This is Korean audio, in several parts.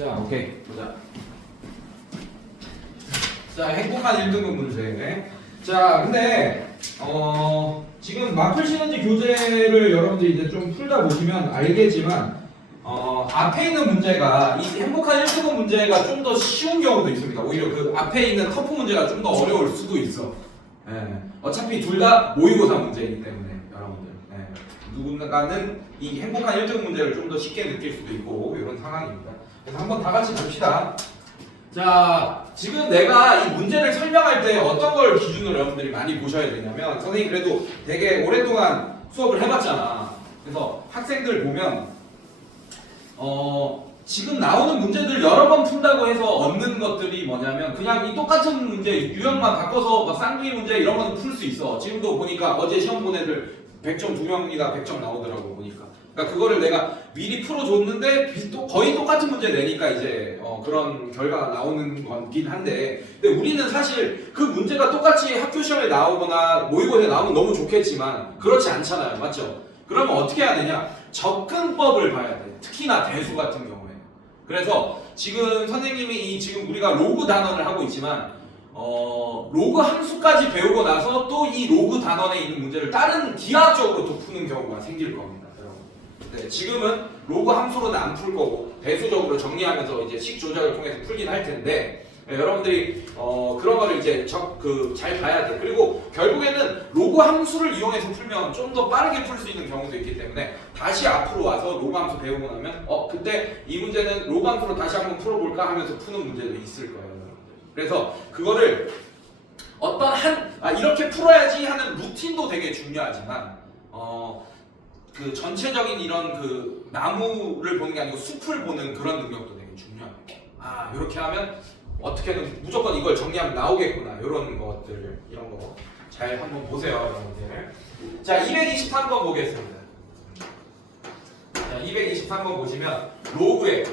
자, 오케이. 보자. 자, 행복한 1등급 문제. 자, 근데 지금 마플 시너지 교재를 여러분들이 이제 좀 풀다 보시면 알겠지만 앞에 있는 문제가 이 행복한 1등급 문제가 좀 더 쉬운 경우도 있습니다. 오히려 그 앞에 있는 터프 문제가 좀 더 어려울 수도 있어. 예. 어차피 둘 다 모의고사 문제이기 때문에 여러분들. 예. 누군가는 이 행복한 1등급 문제를 좀 더 쉽게 느낄 수도 있고 이런 상황입니다. 그래서 한번 다 같이 봅시다. 자, 지금 내가 이 문제를 설명할 때 어떤 걸 기준으로 여러분들이 많이 보셔야 되냐면, 선생님 그래도 되게 오랫동안 수업을 해봤잖아. 그래서 학생들 보면 지금 나오는 문제들 여러 번 푼다고 해서 얻는 것들이 뭐냐면 그냥 이 똑같은 문제 유형만 바꿔서 막 쌍둥이 문제 이런 거는 풀 수 있어. 지금도 보니까 어제 시험 본 애들 100점 2명이나 100점 나오더라고 보니까. 그러니까 그거를 내가 미리 풀어줬는데 거의 똑같은 문제 내니까 이제 그런 결과가 나오는 거긴 한데, 근데 우리는 사실 그 문제가 똑같이 학교 시험에 나오거나 모의고사에 나오면 너무 좋겠지만 그렇지 않잖아요, 맞죠? 그러면 어떻게 해야 되냐? 접근법을 봐야 돼. 특히나 대수 같은 경우에. 그래서 지금 선생님이 지금 우리가 로그 단원을 하고 있지만 로그 함수까지 배우고 나서 또 이 로그 단원에 있는 문제를 다른 기하학적으로 또 푸는 경우가 생길 겁니다. 네, 지금은 로그 함수로는 안 풀 거고 대수적으로 정리하면서 이제 식 조작을 통해서 풀긴 할 텐데, 여러분들이 그런 거를 이제 잘 봐야 돼. 그리고 결국에는 로그 함수를 이용해서 풀면 좀 더 빠르게 풀 수 있는 경우도 있기 때문에 다시 앞으로 와서 로그 함수 배우고 나면 그때 이 문제는 로그 함수로 다시 한번 풀어볼까 하면서 푸는 문제도 있을 거예요, 여러분들. 그래서 그거를 이렇게 풀어야지 하는 루틴도 되게 중요하지만 그 전체적인 이런 그 나무를 보는 게 아니고 숲을 보는 그런 능력도 되게 중요합니다. 이렇게 하면 어떻게든 무조건 이걸 정리하면 나오겠구나, 이런 것들, 이런 거 잘 한번 보세요, 여러분들. 자, 223번 보겠습니다. 자, 223번 보시면 로그에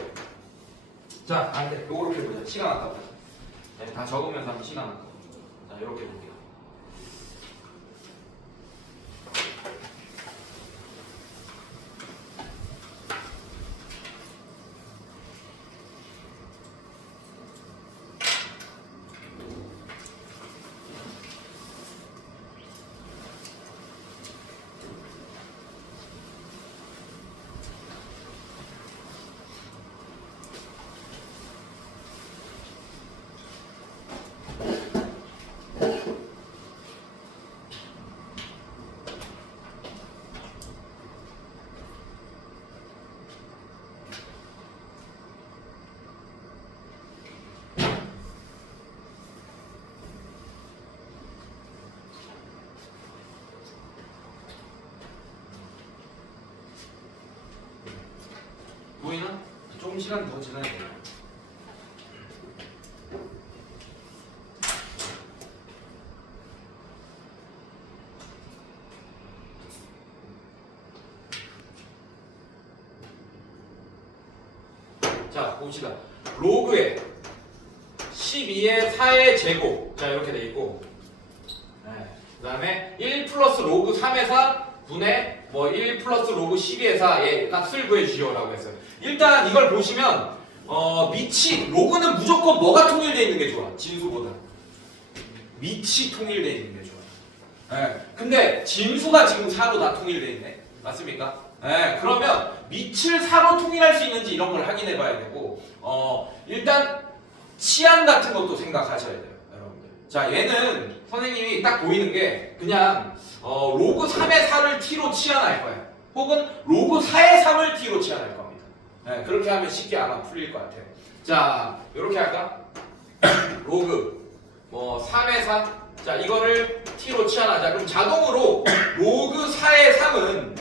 안돼, 요렇게 보자. 시간 아까워. 네, 다 적으면서 하면 시간 아까워. 자, 이렇게 볼게요. 보이나? 조금 시간 더 지나야 돼요. 자, 봅시다. 로그에 12의 4의 제곱, 자 이렇게 돼 있고, 그 다음에 1 플러스 로그 3의 4 분의 1 플러스 로그 12의 4의 값을 구해주시오라고 했어요. 일단 이걸 보시면 로그는 무조건 뭐가 통일되어 있는 게 좋아? 진수보다 밑이 통일되어 있는 게 좋아. 근데 진수가 지금 4로 다 통일되어 있네, 맞습니까? 그러면 밑을 4로 통일할 수 있는지 이런 걸 확인해 봐야 되고, 일단 치안 같은 것도 생각하셔야 돼요, 여러분들. 자, 얘는 선생님이 딱 보이는 게 그냥 로그 3의 4를 t로 치환할 거야. 혹은 로그 4의 3을 t로 치환할 겁니다. 그렇게 하면 쉽게 아마 풀릴 것 같아요. 자, 이렇게 할까? 로그 3의 4. 자, 이거를 t로 치환하자. 그럼 자동으로 로그 4의 3은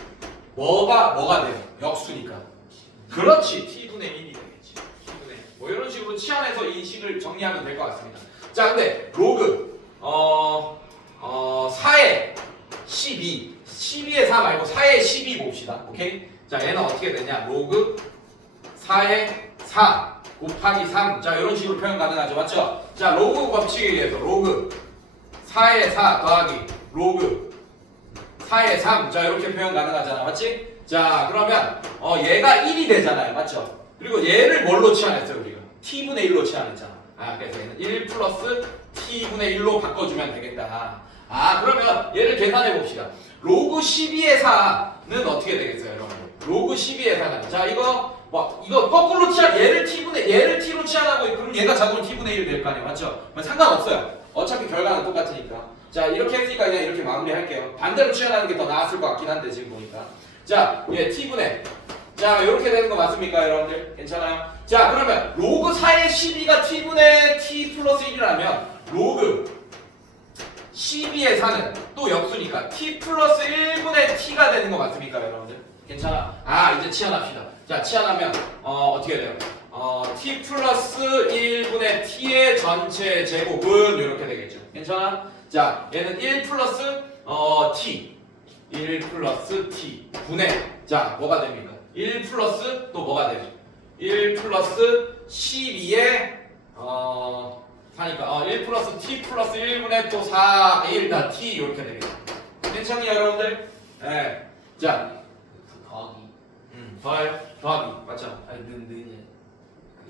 뭐가 돼요? 역수니까. 그렇지, t분의 1이 되겠지. t분의 1. 이런 식으로 치환해서 이 식을 정리하면 될 것 같습니다. 자, 근데 로그 4의 12, 12의 4 말고 4의 12 봅시다. 오케이? 자, 얘는 어떻게 되냐? 로그 4의 4 곱하기 3. 자, 이런 식으로 표현 가능하죠, 맞죠? 자, 로그 법칙에 의해서 로그 4의 4 더하기 로그 4의 3. 자, 이렇게 표현 가능하잖아, 맞지? 자, 그러면 얘가 1이 되잖아요, 맞죠? 그리고 얘를 뭘로 치환했어요 우리가? t분의 1로 치환했잖아. 그래서 얘는 1 플러스 t분의 1로 바꿔주면 되겠다. 그러면 얘를 계산해 봅시다. 로그 12의 4는 어떻게 되겠어요 여러분? 로그 12의 4는 자 이거 거꾸로 얘를 t로 치환하고 그럼 얘가 자동으로 t분의 1 될 거 아니에요, 맞죠? 상관없어요. 어차피 결과는 똑같으니까. 자 이렇게 했으니까 그냥 이렇게 마무리할게요. 반대로 치환하는 게 더 나았을 것 같긴 한데 지금 보니까. 자 t분의 자 이렇게 되는 거 맞습니까 여러분들? 괜찮아요? 자 그러면 로그 4의 12가 t분의 t 플러스 1이라면 로그 12의 4는 또 역수니까 t 플러스 1분의 t가 되는 거 맞습니까 여러분들? 괜찮아? 이제 치환합시다. 자 치환하면 어떻게 돼요? t 플러스 1분의 t의 전체 제곱은 이렇게 되겠죠. 괜찮아? 자 얘는 1 플러스 t 1 플러스 t 분의 자 뭐가 됩니까? 1 플러스 또 뭐가 되죠? 1 플러스 12의 하니까 1 플러스 t 플러스 1분의 또 4, 1, 다 t 이렇게 되겠죠. 괜찮니 여러분들? 네. 자 더하기 맞죠?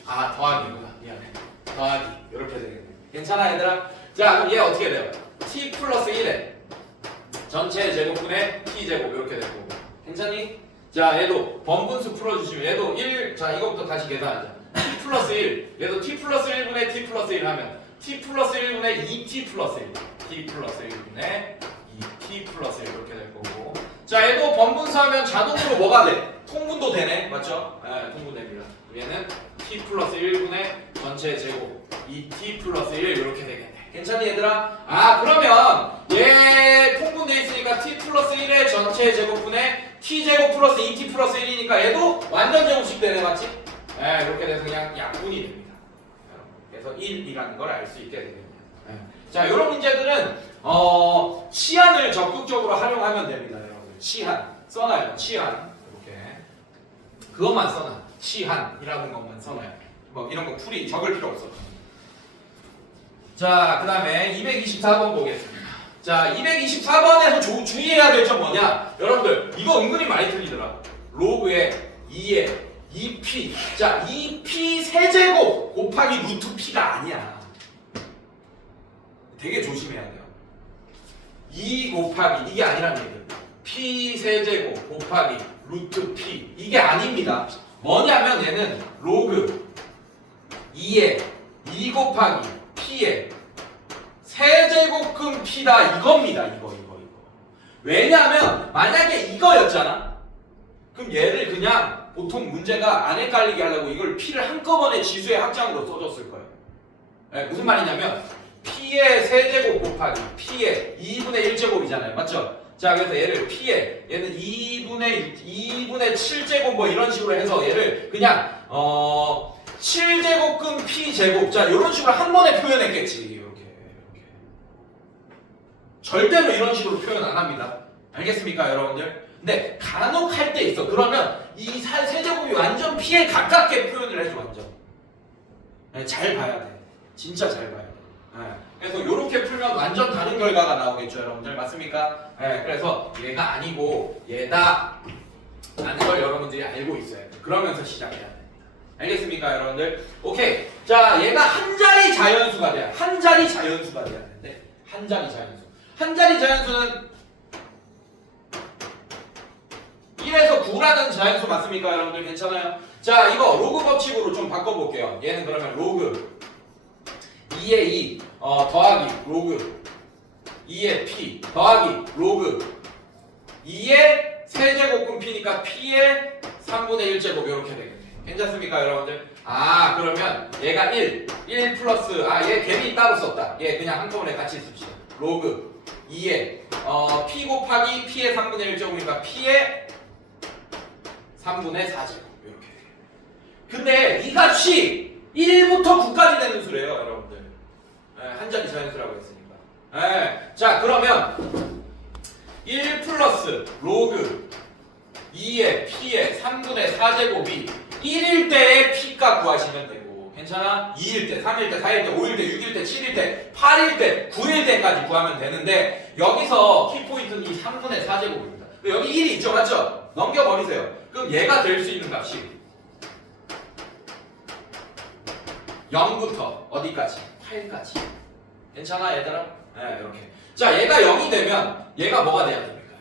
더하기구나. 미안해. 더하기 이렇게 되겠네. 괜찮아 얘들아? 자 그럼 얘 어떻게 돼요? t 플러스 1에 전체 제곱분의 t 제곱 이렇게 되고 괜찮니? 자 얘도 번분수 풀어주시면 얘도 1, 자 이것부터 다시 계산하자. t 플러스 1 얘도 t 플러스 1분의 t 플러스 1 하면 t 플러스 1분의 2t 플러스 1 t 플러스 1분의 2t 플러스 1 이렇게 될 거고 자 얘도 번분수하면 자동으로 뭐가 돼? 통분도 되네 맞죠? 네 통분됩니다. 얘는 t 플러스 1분의 전체 제곱 2t 플러스 1 이렇게 되겠네. 괜찮니 얘들아? 그러면 얘 통분돼 있으니까 t 플러스 1의 전체 제곱분의 t 제곱 플러스 2t 플러스 1이니까 얘도 완전 제곱식 되네 맞지? 네 이렇게 돼서 그냥 약분이 됩니다. 그래서 1이라는 걸 알 수 있게 되겠네요. 자 이런 문제들은 치환을 적극적으로 활용하면 됩니다 여러분들. 치환 써놔요. 치환 이렇게 그것만 써놔. 치환이라는 것만 써놔요. 뭐 이런 거 풀이 적을 필요 없어. 자 그 다음에 224번 보겠습니다. 자 224번에서 주의해야 될 점 뭐냐 여러분들 이거 은근히 많이 틀리더라. 로그에 2에 2p 자 2p 세제곱 곱하기 루트 p가 아니야. 되게 조심해야 돼요. 2 곱하기 이게 아니란 얘기예요. p 세제곱 곱하기 루트 p 이게 아닙니다. 뭐냐면 얘는 로그 2에 2 곱하기 p에 세제곱근 p다 이겁니다. 이거 왜냐하면 만약에 이거였잖아 그럼 얘를 그냥 보통 문제가 안 헷갈리게 하려고 이걸 p를 한꺼번에 지수의 합장으로 써줬을 거예요. 네, 무슨 말이냐면 p의 세제곱 곱하기 p의 2분의 1제곱이잖아요 맞죠? 자 그래서 얘를 p에 얘는 2분의 7제곱 뭐 이런 식으로 해서 얘를 그냥 7제곱근 p제곱 자 이런 식으로 한 번에 표현했겠지. 이렇게 절대로 이런 식으로 표현 안 합니다. 알겠습니까 여러분들? 근데 간혹 할 때 있어. 그러면 이 세제곱이 완전 p에 가깝게 표현을 해줘 완전. 네, 잘 봐야 돼. 진짜 잘 봐야 돼. 네. 그래서 이렇게 풀면 완전 다른 결과가 나오겠죠 여러분들. 맞습니까? 네, 그래서 얘가 아니고 얘다 라는 걸 여러분들이 알고 있어야 돼. 그러면서 시작해야 됩니다. 알겠습니까 여러분들? 오케이. 자 얘가 한 자리 자연수가 돼야 한 자리 자연수가 돼야 되는데 한 자리 자연수 한 자리 자연수는 1에서 9라는 자연수 맞습니까 여러분들? 괜찮아요? 자 이거 로그 법칙으로 좀 바꿔볼게요. 얘는 그러면 로그 2에 2 더하기 로그 2에 p 더하기 로그 2의 세제곱근 p니까 p의 3분의 1제곱 이렇게 되겠네. 괜찮습니까 여러분들? 그러면 얘가 1 플러스 얘 갭이 따로 썼다. 얘 그냥 한꺼번에 같이 씁시다. 로그 2에 p 곱하기 p의 3분의 1제곱이니까 p의 3분의 4제곱 이렇게 돼요. 근데 이 값이 1부터 9까지 되는 수래요 여러분들. 한 자리 자연수라고 했으니까. 자 그러면 1 플러스 로그 2의 p의 3분의 4제곱이 1일 때의 p값 구하시면 되고 괜찮아? 2일 때, 3일 때, 4일 때, 5일 때, 6일 때, 7일 때, 8일 때, 9일 때까지 구하면 되는데 여기서 키포인트는 이 3분의 4제곱입니다. 여기 1이 있죠 맞죠? 넘겨버리세요. 그럼 얘가 될 수 있는 값이 0부터 어디까지? 8까지. 괜찮아 얘들아? 네, 이렇게. 자, 얘가 0이 되면 얘가 뭐가 돼야 됩니까?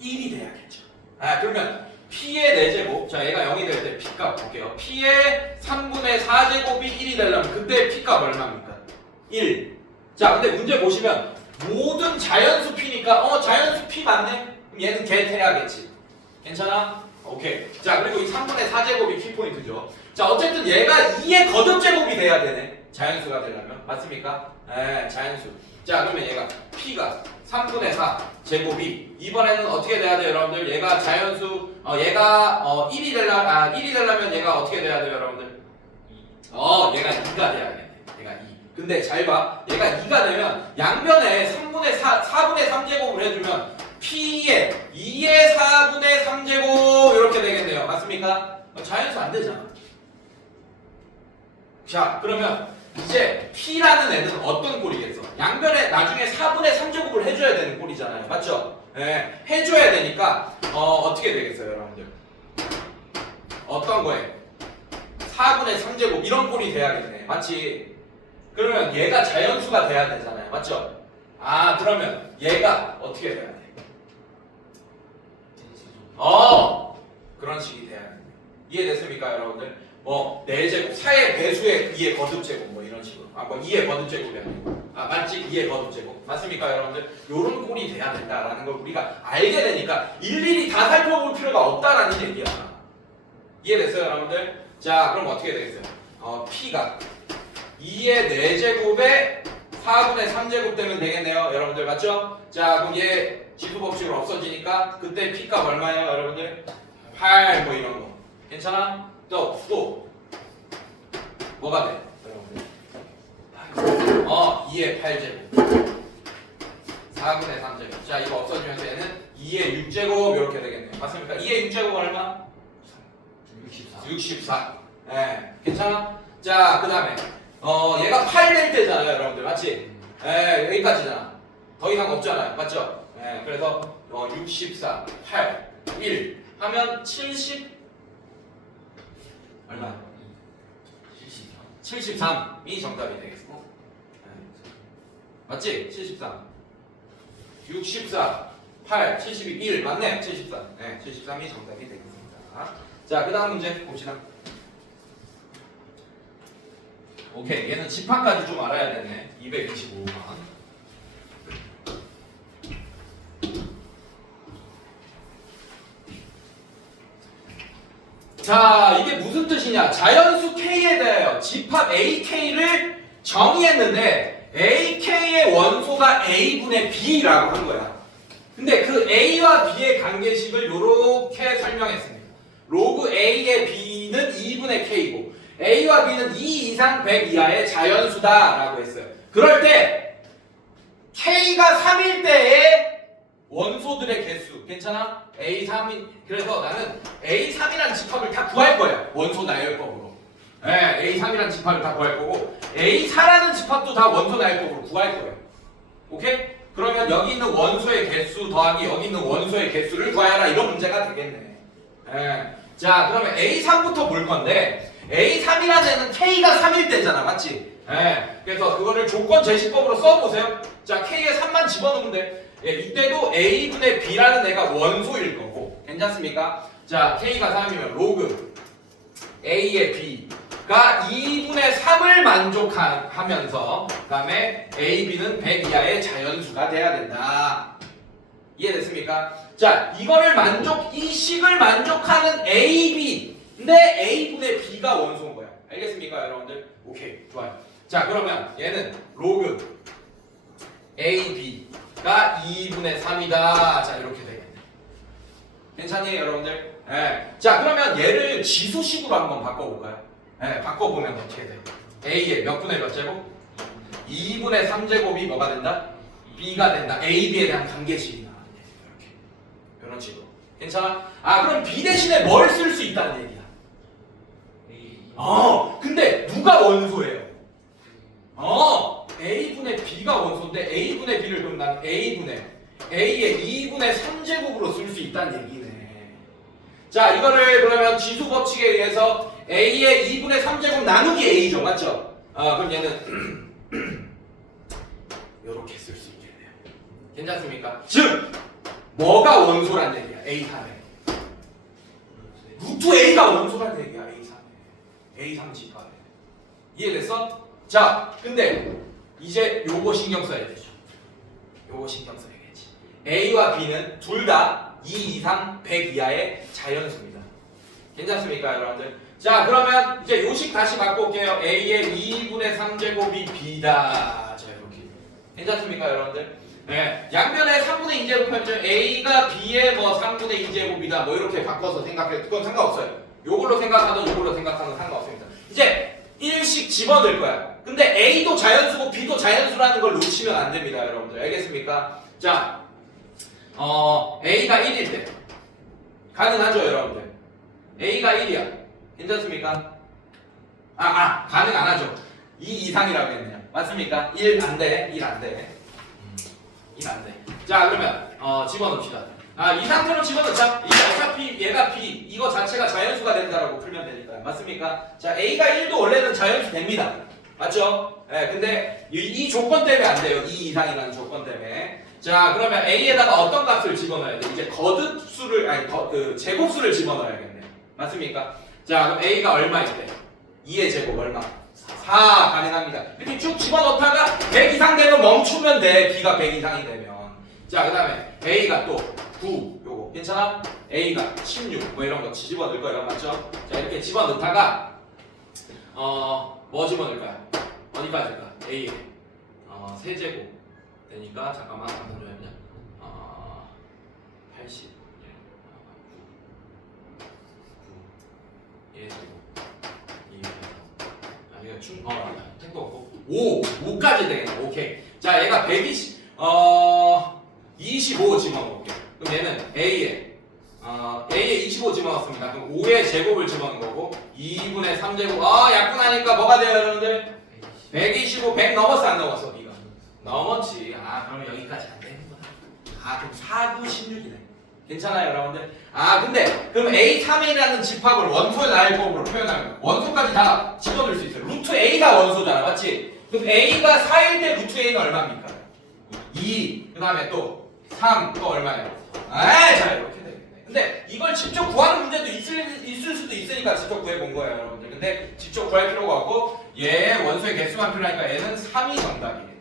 1이 돼야겠죠. 아, 그러면 P의 4제곱. 자, 얘가 0이 될 때 P값 볼게요. P의 3분의 4제곱이 1이 되려면 그때 P값 얼마입니까? 1. 자, 근데 문제 보시면 모든 자연수 P니까 자연수 P 맞네? 그럼 얘는 개태야겠지. 괜찮아? 오케이. 자, 그리고 이 3분의 4제곱이 키포인트죠. 자, 어쨌든 얘가 2의 거듭제곱이 돼야 되네. 자연수가 되려면. 맞습니까? 네, 자연수. 자, 그러면 얘가 P가 3분의 4 제곱이 이번에는 어떻게 돼야 돼요, 여러분들? 얘가 자연수, 얘가 1이 되려면 얘가 어떻게 돼야 돼요, 여러분들? 얘가 2가 돼야겠네. 얘가 2. 근데 잘 봐. 얘가 2가 되면 양변에 4분의 3제곱을 해주면 P의 2의 4분의 3제곱 이렇게 되겠네요. 맞습니까? 자연수 안 되잖아. 자, 그러면 이제 P라는 애는 어떤 꼴이겠어? 양변에 나중에 4분의 3제곱을 해줘야 되는 꼴이잖아요. 맞죠? 네, 해줘야 되니까 어떻게 되겠어요, 여러분들? 어떤 거에? 4분의 3제곱 이런 꼴이 돼야겠네. 맞지? 그러면 얘가 자연수가 돼야 되잖아요. 맞죠? 아, 그러면 얘가 어떻게 돼야 돼? 그런 식이 돼야 돼. 이해됐습니까, 여러분들? 4제곱, 4의 배수의 2의 거듭제곱 뭐 이런 식으로. 2의 거듭제곱이 아니고. 맞지? 2의 거듭제곱. 맞습니까, 여러분들? 요런 꼴이 돼야 된다라는 걸 우리가 알게 되니까 일일이 다 살펴볼 필요가 없다라는 얘기야. 이해됐어요, 여러분들? 자, 그럼 어떻게 되겠어요? P가 2의 4제곱에 4분의 3제곱 되면 되겠네요, 여러분들. 맞죠? 자, 그럼 얘 지수법칙으로 없어지니까 그때 P값 얼마예요, 여러분들? 8 뭐 이런 거. 괜찮아? 또 뭐가 돼? 여러분들 2의 8제곱 4분의 3제곱. 자, 이거 없어지면서 얘는 2의 6제곱 이렇게 되겠네요. 맞습니까? 2의 6제곱 얼마? 64. 네, 괜찮아? 자, 그 다음에 얘가 8 될 때잖아요, 여러분들. 맞지? 여기까지잖아. 더 이상 없잖아요. 맞죠? 그래서 64, 8, 1 하면 70 얼마? 73이 정답이 되겠고. 맞지? 73 64 8 72 1 맞네. 73. 네, 73이 정답이 되겠습니다. 자, 그 다음 문제 봅시다. 오케이, 얘는 집합까지 좀 알아야 되네. 225만. 자, 이게 무슨 뜻이냐? 자연수 K에 대하여 집합 AK를 정의했는데 AK의 원소가 A분의 B라고 한 거야. 근데 그 A와 B의 관계식을 이렇게 설명했습니다. 로그 A의 B는 2분의 K고 A와 B는 2 이상 100 이하의 자연수다라고 했어요. 그럴 때 K가 3일 때의 원소들의 개수 괜찮아? A3이 그래서 나는 A3이라는 집합을 다 구할 거야. 원소 나열법으로. 네, A3이라는 집합을 다 구할 거고 A4라는 집합도 다 원소 나열법으로 구할 거예요. 오케이? 그러면 여기 있는 원소의 개수 더하기 여기 있는 원소의 개수를 구하라 이런 문제가 되겠네. 네. 자, 그러면 A3부터 볼 건데 A3이라는 애는 K가 3일 때잖아. 맞지? 네. 그래서 그거를 조건 제시법으로 써보세요. 자, K에 3만 집어넣으면 돼. 이때도 A분의 B라는 애가 원소일 거고 괜찮습니까? 자, K가 3이면 로그 A의 B가 2분의 3을 만족하면서 그 다음에 A, B는 100 이하의 자연수가 돼야 된다. 이해됐습니까? 자, 이 식을 만족하는 A, B 근데 A분의 B가 원소인 거야. 알겠습니까, 여러분들? 오케이, 좋아요. 자, 그러면 얘는 로그 A, B가 2분의 3이다. 자, 이렇게 되겠네. 괜찮니, 여러분들? 네. 자, 그러면 얘를 지수식으로 한번 바꿔볼까요? 네, 바꿔보면 어떻게 돼요? A의 몇 분의 몇 제곱? 2분의 3제곱이 뭐가 된다? B가 된다. A, B에 대한 관계식이 나왔네. 이렇게. 이런 식으로. 괜찮아? 그럼 B 대신에 뭘 쓸 수 있다는 얘기야? 근데 누가 원소예요? A분의 B가 원소인데 A분의 B를 그럼 난 A분의 A의 2분의 3제곱으로 쓸 수 있다는 얘기네. 자, 이거를 그러면 지수법칙에 의해서 A의 2분의 3제곱 나누기 A죠. 맞죠? 그럼 얘는 이렇게 쓸 수 있겠네요. 괜찮습니까? 즉 뭐가 원소란 얘기야? A3에 루트 A가 원소란 얘기야. A3 집합에 이해됐어? 자 근데 이제 요거 신경 써야 되죠. 요거 신경 써야겠지. A와 B는 둘 다 2 이상 100 이하의 자연수입니다. 괜찮습니까 여러분들? 자 그러면 이제 요식 다시 바꿔올게요. A의 2분의 3제곱이 B다. 자 이렇게 괜찮습니까 여러분들? 네, 양변에 3분의 2제곱하면 A가 B의 뭐 3분의 2제곱이다 뭐 이렇게 바꿔서 생각해도 그건 상관없어요. 요걸로 생각하든 요걸로 생각하든 상관없습니다. 이제 1씩 집어넣을 거야. 근데 A도 자연수고 B도 자연수라는 걸 놓치면 안 됩니다 여러분들. 알겠습니까? 자 A가 1일 때 가능하죠 여러분들? A가 1이야. 괜찮습니까? 가능 안 하죠. 2 이상이라고 했네요. 맞습니까? 1 안 돼. 1 안 돼. 1 안 돼. 자 그러면 집어넣읍시다. 이 상태로 집어넣자. 이게 어차피 얘가 B 이거 자체가 자연수가 된다라고 풀면 되니까요. 맞습니까? 자 A가 1도 원래는 자연수 됩니다. 맞죠? 네, 근데 이 조건 때문에 안 돼요. 2 이상이라는 조건 때문에. 자 그러면 A에다가 어떤 값을 집어넣어야 돼? 이제 거듭수를 제곱수를 집어넣어야겠네. 맞습니까? 자 그럼 A가 얼마일 때? 2의 제곱 얼마? 4 가능합니다. 이렇게 쭉 집어넣다가 100 이상 되면 멈추면 돼. B가 100 이상이 되면. 자 그 다음에 A가 또 9 요거 괜찮아? A가 16 뭐 이런 거 집어넣을 거예요. 맞죠? 자 이렇게 집어넣다가 뭐 집어넣을 거야? 어디까지 할까? A에 세제곱 되니까 잠깐만 잠깐만요. 80 예제곱 이거 택도 없고 5까지 되겠네. 오케이. 자 얘가 120 25 집어넣을게. 그럼 얘는 A에 25 집어넣습니다. 그럼 5의 제곱을 집어넣은 거고 2분의 3제곱 약분하니까 뭐가 돼요 여러분들? 125 100 넘었어 안 넘었어? B가 넘었지. 그러면 여기까지 안 되는구나. 그럼 4, 9, 16이네. 괜찮아요 여러분들? 근데 그럼 A3A라는 집합을 원소의 나열법으로 표현하면 원소까지 다 집어넣을 수 있어요. 루트 A가 원소잖아. 맞지? 그럼 A가 4일 때 루트 A는 얼마입니까? 2. 그 다음에 또 3. 또 얼마예요? 자 이렇게 되겠네. 근데 이걸 직접 구하는 문제도 있을 수도 있으니까 직접 구해본 거예요 여러분들. 근데 직접 구할 필요가 없고 얘 원소의 개수만 필요하니까 얘는 3이 정답이겠네요.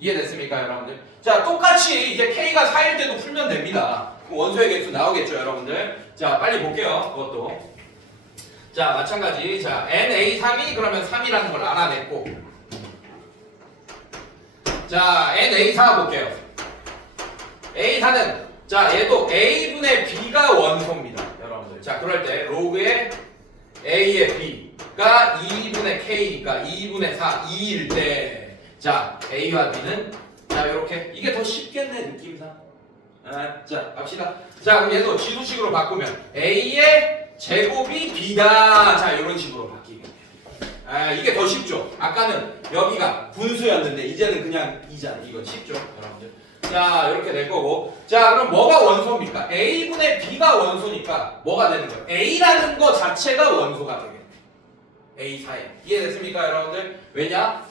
이해됐습니까 여러분들? 자 똑같이 이제 K가 4일 때도 풀면 됩니다. 그럼 원소의 개수 나오겠죠 여러분들? 자 빨리 볼게요 그것도. 자 마찬가지. 자 NA3이 그러면 3이라는 걸 알아냈고, 자 NA4 볼게요. A4는 자 얘도 A분의 B가 원소입니다 여러분들. 자 그럴 때 로그의 A의 B가 2분의 K니까 2분의 4 2일 때 자 A와 B는 자 이렇게 이게 더 쉽겠네 느낌상. 자 갑시다. 자 그럼 얘도 지수식으로 바꾸면 A의 제곱이 B다. 자 이런 식으로 바뀌겠네요. 이게 더 쉽죠. 아까는 여기가 분수였는데 이제는 그냥 2잖아. 이건 쉽죠 여러분들. 자 이렇게 될 거고. 자 그럼 뭐가 원소입니까? A분의 B가 원소니까 뭐가 되는 거예요? A라는 거 자체가 원소가 되겠네. A4에 이해됐습니까 여러분들? 왜냐?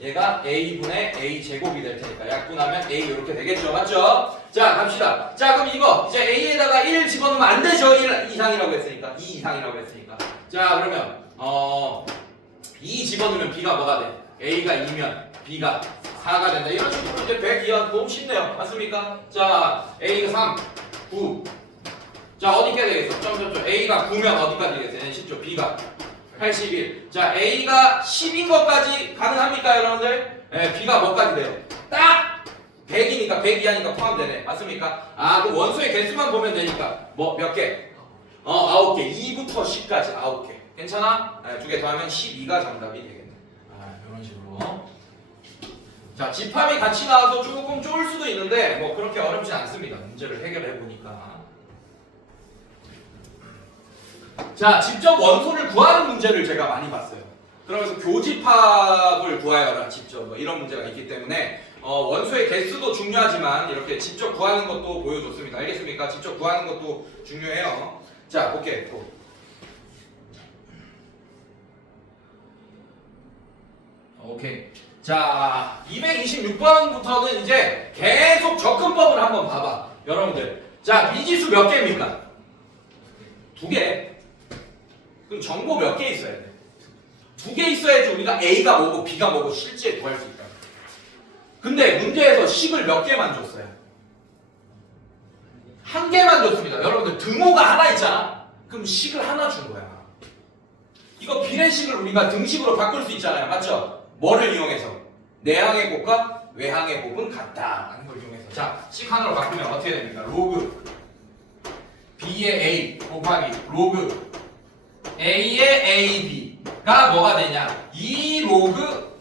얘가 A분의 A 제곱이 될 테니까 약분하면 A 이렇게 되겠죠. 맞죠? 자 갑시다. 자 그럼 이거 이제 A에다가 1 집어넣으면 안 되죠. 1 이상이라고 했으니까 2 이상이라고 했으니까. 자 그러면 2 집어넣으면 B가 뭐가 돼? A가 2면 B가 4가 된다. 이런 식으로 이제 100 이하 너무 쉽네요. 맞습니까? 자 A가 3 9 자 어디까지 되겠어? 점점점 A가 9면 어디까지 되겠어요? 쉽죠. B가 81. 자 A가 10인 것까지 가능합니까 여러분들? B가 뭐까지 돼요? 딱 100이니까 100 이하니까 포함되네. 맞습니까? 그럼 원소의 개수만 보면 되니까 뭐 몇 개? 9개. 2부터 10까지 9개. 괜찮아? 2개 더하면 12가 정답이 되겠네. 이런 식으로. 자 집합이 같이 나와서 조금 쫄 수도 있는데 뭐 그렇게 어렵지 않습니다. 문제를 해결해 보니까. 자, 직접 원소를 구하는 문제를 제가 많이 봤어요. 그러면서 교집합을 구하여라 직접 뭐 이런 문제가 있기 때문에 원소의 개수도 중요하지만 이렇게 직접 구하는 것도 보여줬습니다. 알겠습니까? 직접 구하는 것도 중요해요. 자, 볼게. 오케이. 자, 226번부터는 이제 계속 접근법을 한번 봐봐. 여러분들. 자, 미지수 몇 개입니까? 2개. 그럼 정보 몇 개 있어야 돼? 2개 있어야지 우리가 A가 뭐고 B가 뭐고 실제 구할 수 있다. 근데 문제에서 식을 몇 개만 줬어요? 1개만 줬습니다. 여러분들 등호가 하나 있잖아. 그럼 식을 하나 준 거야. 이거 비례식을 우리가 등식으로 바꿀 수 있잖아요. 맞죠? 뭐를 이용해서? 내항의 곱과 외항의 곱은 같다 라는 걸 이용해서. 자, 식 하나로 바꾸면 어떻게 됩니까? 로그 B의 A 곱하기 로그 A의 AB가 뭐가 되냐? 2 로그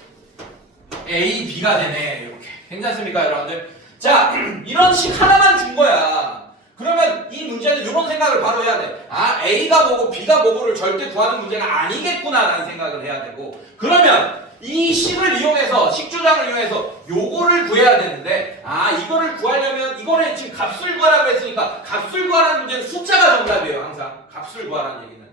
AB가 되네. 이렇게. 괜찮습니까 여러분들? 자, 이런 식 하나만 준 거야. 그러면 이 문제는 이런 생각을 바로 해야 돼. 아, A가 뭐고 B가 뭐고를 절대 구하는 문제가 아니겠구나라는 생각을 해야 되고, 그러면 이 식을 이용해서, 식조장을 이용해서 요거를 구해야 되는데, 아, 이거를 구하려면 이거를 지금 값을 구하라고 했으니까 값을 구하라는 문제는 숫자가 정답이에요. 항상 값을 구하라는 얘기는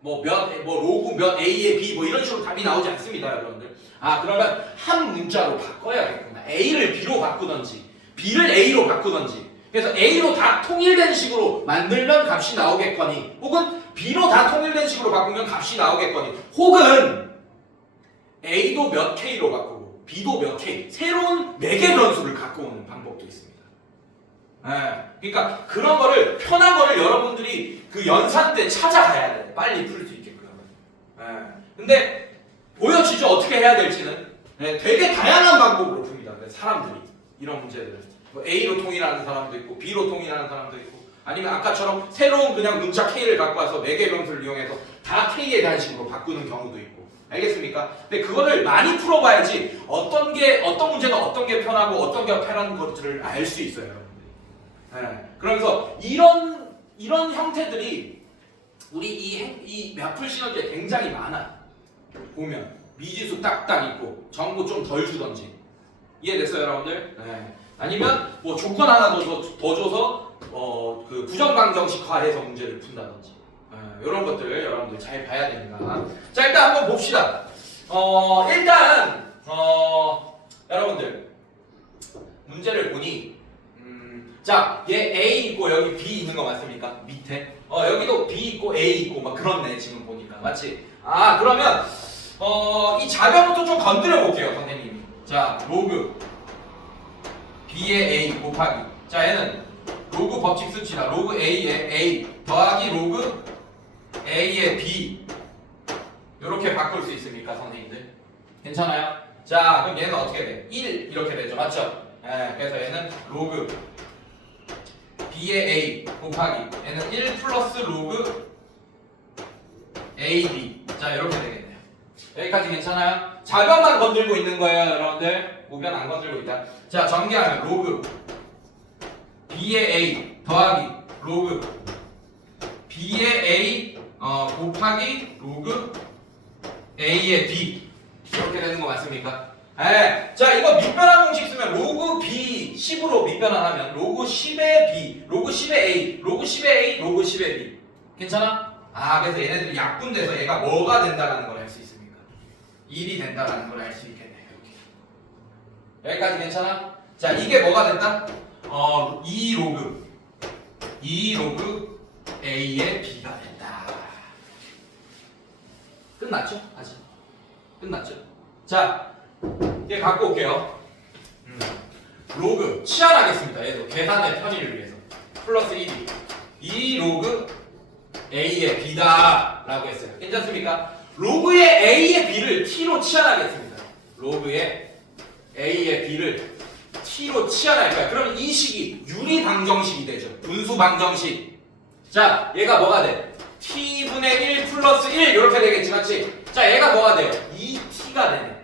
뭐 로그 몇 A에 B 뭐 이런 식으로 답이 나오지 않습니다 여러분들. 아, 그러면 한 문자로 바꿔야겠구나. A를 B로 바꾸던지 B를 A로 바꾸던지, 그래서 A로 다 통일된 식으로 만들면 값이 나오겠거니, 혹은 B로 다 통일된 식으로 바꾸면 값이 나오겠거니, 혹은 A도 몇 K로 바꾸고 B도 몇 K, 새로운 매개 변수를 갖고 오는 방법도 있습니다. 그러니까 그런 거를, 편한 거를 여러분들이 그 연산 때 찾아가야 돼. 빨리 풀 수 있게끔. 근데 보여지죠? 어떻게 해야 될지는. 되게 다양한 방법으로 풉니다. 사람들이 이런 문제들을. 뭐 A로 통일하는 사람도 있고 B로 통일하는 사람도 있고, 아니면 아까처럼 새로운 그냥 문자 K를 갖고 와서 매개 변수를 이용해서 다 K에 대한 식으로 바꾸는 경우도 있고. 알겠습니까? 근데 그거를 많이 풀어봐야지 어떤 문제가 어떤 게 편하고 어떤 게 편한 것들을 알 수 있어요, 여러분들. 그러면서 이런 형태들이 우리 이 마플 시너지에 굉장히 많아. 보면 미지수 딱딱 있고 정보 좀 덜 주던지. 이해됐어요, 여러분들? 아니면 뭐 조건 하나 더 줘서 그 부정방정식화해서 문제를 푼다든지. 이런 것들 여러분들 잘 봐야 됩니다. 자, 일단 한번 봅시다. 일단 여러분들 문제를 보니, 자, 얘 A 있고 여기 B 있는 거 맞습니까? 밑에 여기도 B 있고 A 있고 막 그렇네 지금 보니까. 맞지? 아, 그러면 이 자변부터 좀 건드려 볼게요, 선생님이. 자, 로그 B의 A 곱하기, 자, 얘는 로그 법칙 수치다. 로그 A의 A 더하기 로그 A의 B, 이렇게 바꿀 수 있습니까, 선생님들? 괜찮아요? 자, 그럼 얘는 어떻게 돼? 1 이렇게 되죠, 맞죠? 그래서 얘는 로그 B의 A 곱하기, 얘는 1 플러스 로그 AB. 자, 이렇게 되겠네요. 여기까지 괜찮아요? 자변만 건들고 있는 거예요, 여러분들. 우변 안 건들고 있다. 자, 전개하면 로그 B의 A 더하기 로그 B의 A 곱하기 로그 A의 B, 이렇게 되는 거 맞습니까? 자, 이거 밑변환 공식 쓰면 로그 B 10으로 밑변환하면 로그 10의 B, 로그 10의 A, 로그 10의 A, 로그 10의 B. 괜찮아? 그래서 얘네들이 약분돼서 얘가 뭐가 된다라는 걸 알 수 있습니까? 1이 된다라는 걸 알 수 있겠네. 이렇게. 여기까지 괜찮아? 자, 이게 뭐가 된다? 2 로그 A의 B가 된다. 끝났죠? 아직 끝났죠? 자, 얘 갖고 올게요. 로그 치환하겠습니다. 얘도 계산의 편의를 위해서 플러스 1이 2 로그 A의 B다 라고 했어요. 괜찮습니까? 로그의 A의 B를 T로 치환하겠습니다. 로그의 A의 B를 T로 치환할 거야. 그러면 이 식이 유리방정식이 되죠. 분수방정식. 자, 얘가 뭐가 돼? T분의 1 플러스 1 이렇게 되겠지, 맞지? 자, 얘가 뭐가 돼요? 2T가 되네.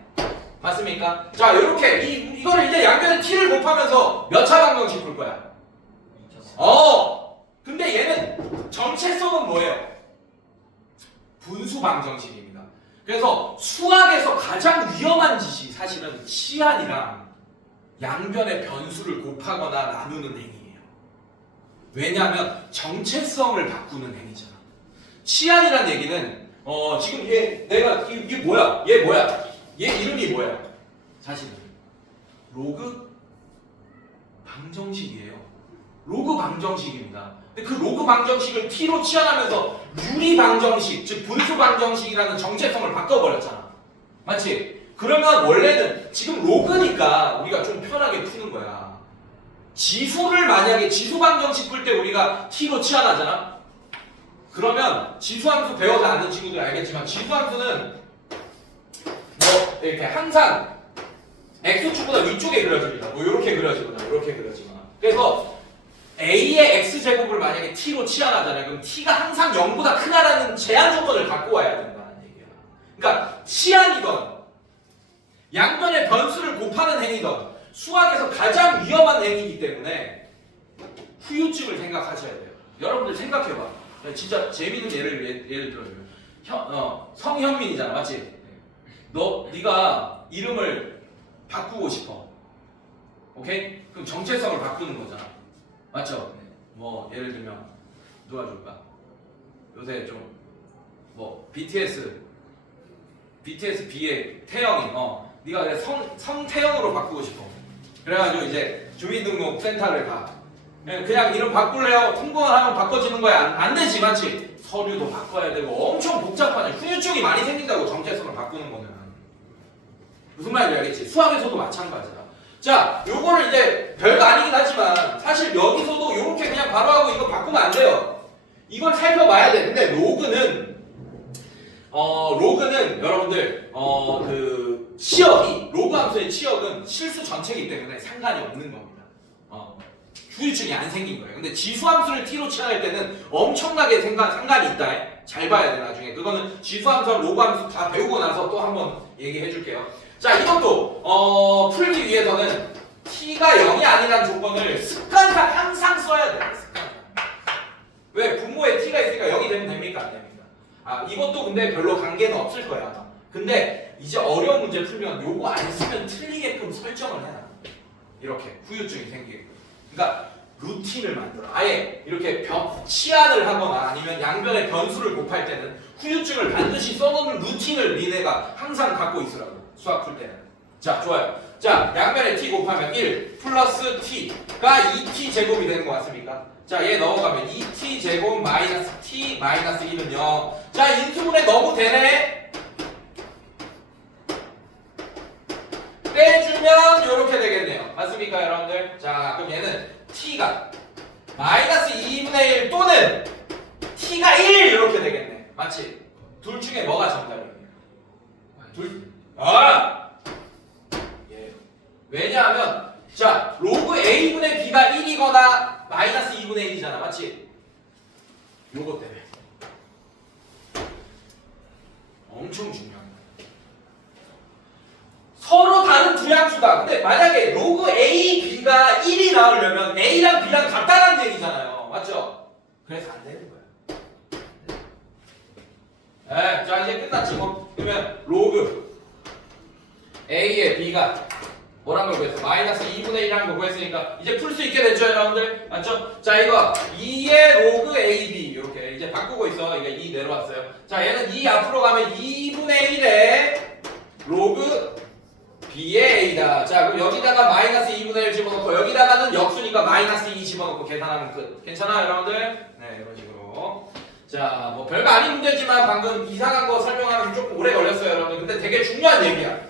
맞습니까? 자, 이렇게 이거를 이제 양변에 T를 곱하면서 몇 차 방정식 풀 거야? 근데 얘는 정체성은 뭐예요? 분수 방정식입니다. 그래서 수학에서 가장 위험한 짓이 사실은 치환이랑 양변의 변수를 곱하거나 나누는 행위예요. 왜냐하면 정체성을 바꾸는 행위잖아. 치환이란 얘기는 지금 얘 내가 이게 뭐야? 얘 뭐야? 얘 이름이 뭐예요? 사실은 로그 방정식이에요. 로그 방정식입니다. 근데 그 로그 방정식을 t로 치환하면서 유리 방정식, 즉 분수 방정식이라는 정체성을 바꿔버렸잖아. 맞지? 그러면 원래는 지금 로그니까 우리가 좀 편하게 푸는 거야. 지수를 만약에 지수 방정식 풀 때 우리가 t로 치환하잖아. 그러면 지수함수 배워서 아는 친구들 알겠지만 지수함수는 뭐 이렇게 항상 x축보다 위쪽에 그려집니다. 뭐 이렇게 그려지거나 이렇게 그려지거나. 그래서 a의 x제곱을 만약에 t로 치환하잖아요. 그럼 t가 항상 0보다 크다라는 제한 조건을 갖고 와야 된다는 얘기야. 그러니까 치환이건 양변의 변수를 곱하는 행위건 수학에서 가장 위험한 행위이기 때문에 후유증을 생각하셔야 돼요. 여러분들 생각해봐. 진짜 재밌는 예를 들어주면 성현민이잖아, 맞지? 네가 이름을 바꾸고 싶어. 오케이? 그럼 정체성을 바꾸는 거잖아. 맞죠? 뭐 예를 들면 누가 줄까? 요새 좀 뭐 BTS B의 태영이 네가 그래 성태영으로 바꾸고 싶어. 그래가지고 이제 주민등록센터를 가. 그냥 이름 바꿀래요? 통보만 하면 바꿔지는 거야? 안 되지, 맞지? 서류도 바꿔야 되고 엄청 복잡하네. 후유증이 많이 생긴다고 정체성을 바꾸는 거는. 무슨 말인지 알겠지? 수학에서도 마찬가지다. 자, 요거를 이제 별거 아니긴 하지만 사실 여기서도 요렇게 그냥 바로 하고 이거 바꾸면 안 돼요. 이걸 살펴봐야 돼. 근데 로그는 여러분들 그 치역이 로그 함수의 치역은 실수 전체이기 때문에 상관이 없는 겁니다. 후유증이 안 생긴 거예요. 근데 지수함수를 t로 치환할 때는 엄청나게 상관이 있다. 잘 봐야 돼 나중에. 그거는 지수함수와 로그함수 다 배우고 나서 또 한번 얘기해 줄게요. 자, 이것도 풀기 위해서는 t가 0이 아니라는 조건을 습관상 항상 써야 돼요. 습관상. 왜? 분모에 t가 있으니까 0이 되면 됩니까? 안 됩니까? 이것도 근데 별로 관계는 없을 거야. 근데 이제 어려운 문제 풀면 요거 안 쓰면 틀리게끔 설정을 해놔. 이렇게 후유증이 생기게끔. 그러니까 루틴을 만들어. 아예 이렇게 치환을 하거나 아니면 양변의 변수를 곱할 때는 후유증을 반드시 써놓는 루틴을 니네가 항상 갖고 있으라고. 수학 풀 때는. 자, 좋아요. 자, 양변에 t 곱하면 1 플러스 t가 2t 제곱이 되는 거 맞습니까? 자, 얘 넘어가면 2t 제곱 마이너스 t 마이너스 1은 0. 자, 인수분해 너무 되네. 빼주면 이렇게 되겠네요. 맞습니까, 여러분들? 자, 그럼 얘는 t가 마이너스 2분의 1 또는 t가 1 이렇게 되겠네. 맞지? 둘 중에 뭐가 정답이에요? 예. 왜냐하면 자, 로그 a분의 b가 1이거나 마이너스 2분의 1이잖아. 맞지? 요거 때문에 엄청 중요합니다. 서로 다른 두 양수다. 근데 만약에 로그 a, b가 1이 나오려면 a랑 b랑 같다는 얘기잖아요. 맞죠? 그래서 안 되는 거야. 네, 자, 이제 끝났지 뭐. 그러면 로그 a에 b가 뭐란 걸 구했어? 마이너스 2분의 1이라는 걸 구했으니까 이제 풀 수 있게 됐죠, 여러분들? 맞죠? 자, 이거 2의 로그 AB 이렇게 이제 바꾸고 있어. 이게 2 내려왔어요. 자, 얘는 2 앞으로 가면 2분의 1의 로그 b의 a다. 자, 그럼 여기다가 마이너스 2분의 1 집어넣고 여기다가는 역수니까 마이너스 2 집어넣고 계산하면 끝. 괜찮아, 여러분들? 네, 이런 식으로. 자, 뭐 별거 아닌 문제지만 방금 이상한 거 설명하면 조금 오래 걸렸어요, 여러분들. 근데 되게 중요한 얘기야.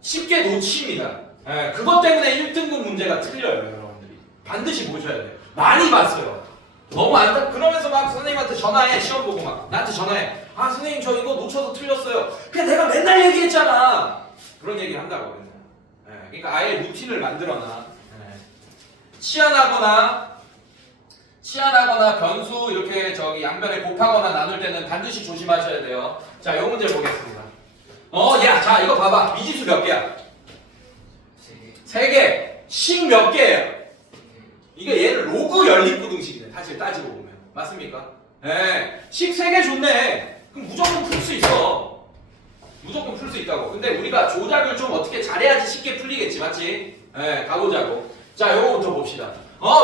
쉽게 놓칩니다. 예, 그것 때문에 1등급 문제가 틀려요, 여러분들이. 반드시 보셔야 돼요. 많이 봤어요. 너무 그러면서 막 선생님한테 전화해. 시험 보고 막 나한테 전화해. 아, 선생님 저 이거 놓쳐서 틀렸어요. 그냥 내가 맨날 얘기했잖아. 그런 얘기 한다고 맨날. 예, 그러니까 아예 루틴을 만들어놔. 예. 치환하거나 변수 이렇게 양변에 곱하거나 나눌 때는 반드시 조심하셔야 돼요. 자, 요 문제 보겠습니다. 야, 자, 이거 봐봐. 미지수 몇 개야? 3개. 식 몇 개예요? 이게 얘는 로그 연립부등식이네. 사실 따지고 보면. 맞습니까? 예. 식 3개 좋네. 그럼 무조건 풀 수 있어. 무조건 풀 수 있다고. 근데 우리가 조작을 좀 어떻게 잘해야지 쉽게 풀리겠지. 맞지? 예, 가보자고. 자, 요거부터 봅시다.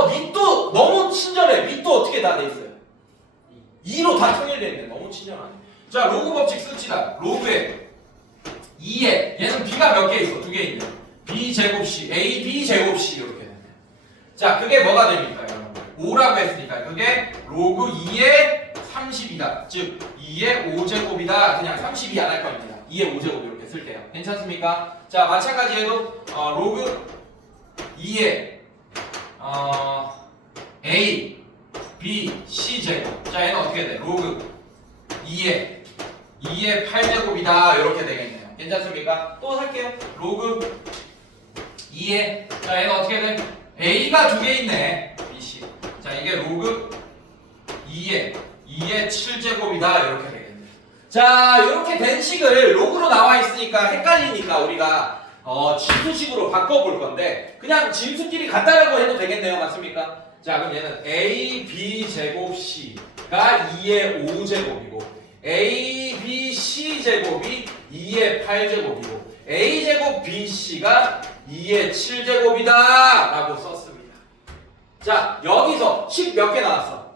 밑도 너무 친절해. 밑도 어떻게 다 돼 있어요? 2로 다 통일되어 있네. 너무 친절하네. 자, 로그 법칙 씁시다. 로그에 2에 얘는 b가 몇 개 있어? 2개 있네. b 제곱 c, a b 제곱 c 이렇게 되네. 자, 그게 뭐가 됩니까, 여러분? 5라고 했으니까 그게 로그 2의 30이다. 즉 2의 5제곱이다. 그냥 32 안 할 겁니다. 2의 5제곱 이렇게 쓸게요. 괜찮습니까? 자, 마찬가지 해도 로그 2의 a, b, c 제곱. 자, 얘는 어떻게 돼? 로그 2의 8제곱이다. 이렇게 되겠네요. 괜찮습니까? 또 할게요. 로그 2의, 자, 얘는 어떻게 돼? a가 2개 있네. b, c. 자, 이게 로그 2의 7제곱이다. 이렇게 되겠네요. 자, 이렇게 된 식을 로그로 나와 있으니까 헷갈리니까 우리가 진수식으로 바꿔볼 건데 그냥 진수끼리 같다라고 해도 되겠네요. 맞습니까? 자, 그럼 얘는 a, b 제곱 c가 2의 5제곱이고 a, b, c 제곱이 2의 8제곱이고 a 제곱 b, c가 2의 7제곱이다 라고 썼습니다. 자, 여기서 식 몇 개 나왔어?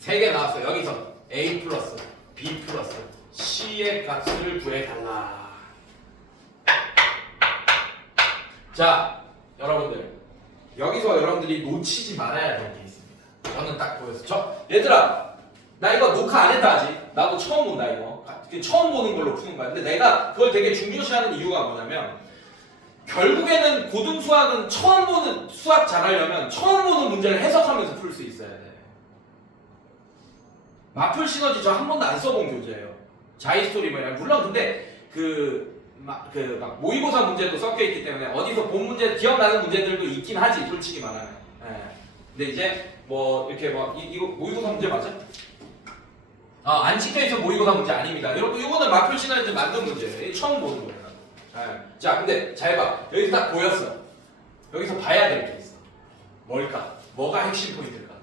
3개 나왔어. 여기서 a 플러스 b 플러스 c의 값을 구해달라. 자, 여러분들 여기서 여러분들이 놓치지 말아야 될 게 있습니다. 저는 딱 보였어. 얘들아, 나 이거 녹화 안 했다 아직. 나도 처음 본다 이거. 처음 보는 걸로 푸는 거야. 근데 내가 그걸 되게 중요시하는 이유가 뭐냐면 결국에는 고등수학은 처음 보는 수학 잘하려면 처음 보는 문제를 해석하면서 풀 수 있어야 돼. 마플 시너지 저 한 번도 안 써본 교재예요. 자이스토리 뭐냐. 물론 근데 막 모의고사 문제도 섞여 있기 때문에 어디서 본 문제 기억나는 문제들도 있긴 하지 솔직히 말하면. 예. 근데 이제 뭐 이렇게 이거 모의고사 문제 맞아? 안 찍혀 있어 모의고사 문제 아닙니다. 여러분 이거는 마플 시너지 만든 문제예요. 처음 보는 거예요. 예. 자, 근데 잘 봐. 여기서 딱 보였어. 여기서 봐야 될 게 있어. 뭘까? 뭐가 핵심 포인트일까?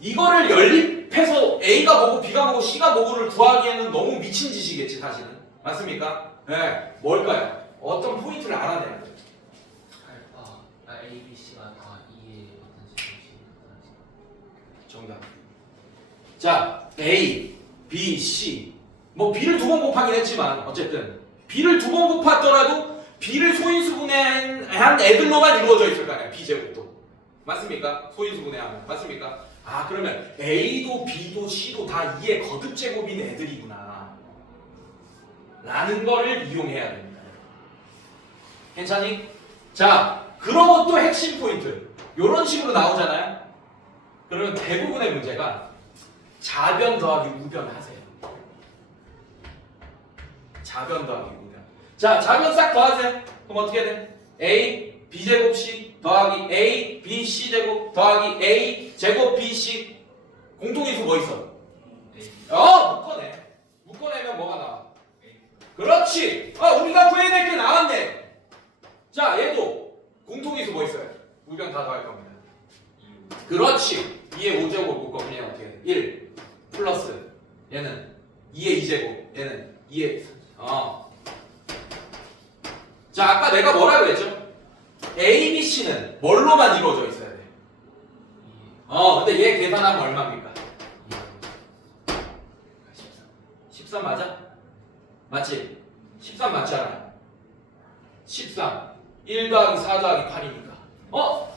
이거를 연립해서 A가 뭐고 B가 뭐고 C가 뭐고를 구하기에는 너무 미친 짓이겠지 사실은. 맞습니까? 네. 뭘까요? 어떤 포인트를 알아내야 돼요. A, B, C가 다 2의 어떤 식으로 정답. 자, A, B, C. 뭐 B를 2번 곱하긴 했지만 어쨌든 B를 2번 곱했더라도 B를 소인수분해한 애들로만 이루어져 있을 거 아니야. B제곱도. 맞습니까? 소인수분해하면. 맞습니까? 아, 그러면 A도 B도 C도 다 2의 거듭제곱인 애들이구나 라는 거를 이용해야 됩니다. 괜찮니? 자, 그런 것도 핵심 포인트. 이런 식으로 나오잖아요. 그러면 대부분의 문제가 자변 더하기 우변 하세요. 자변 더하기 우변. 자, 자변 싹 더하세요. 그럼 어떻게 돼? A, B제곱 C 더하기 A, B, C제곱 더하기 A, 제곱 B, C. 공통인수 뭐 있어? 묶어내. 묶어내면 뭐가 나와? 그렇지. 우리가 구해야 될 게 나왔네. 자, 얘도 공통인수 뭐 있어요? 우변 다 더할 겁니다. 그렇지. 2의 5제곱 묶어보면 얘는 어떻게 돼? 1 플러스 얘는 2의 2제곱 얘는 2의 자, 아까 내가 뭐라고 했죠? A, B, C는 뭘로만 이루어져 있어야 돼? 근데 얘 계산하면 얼마입니까? 13 맞아? 맞지? 13 맞잖아. 13 1 더하기 4 더하기 8이니까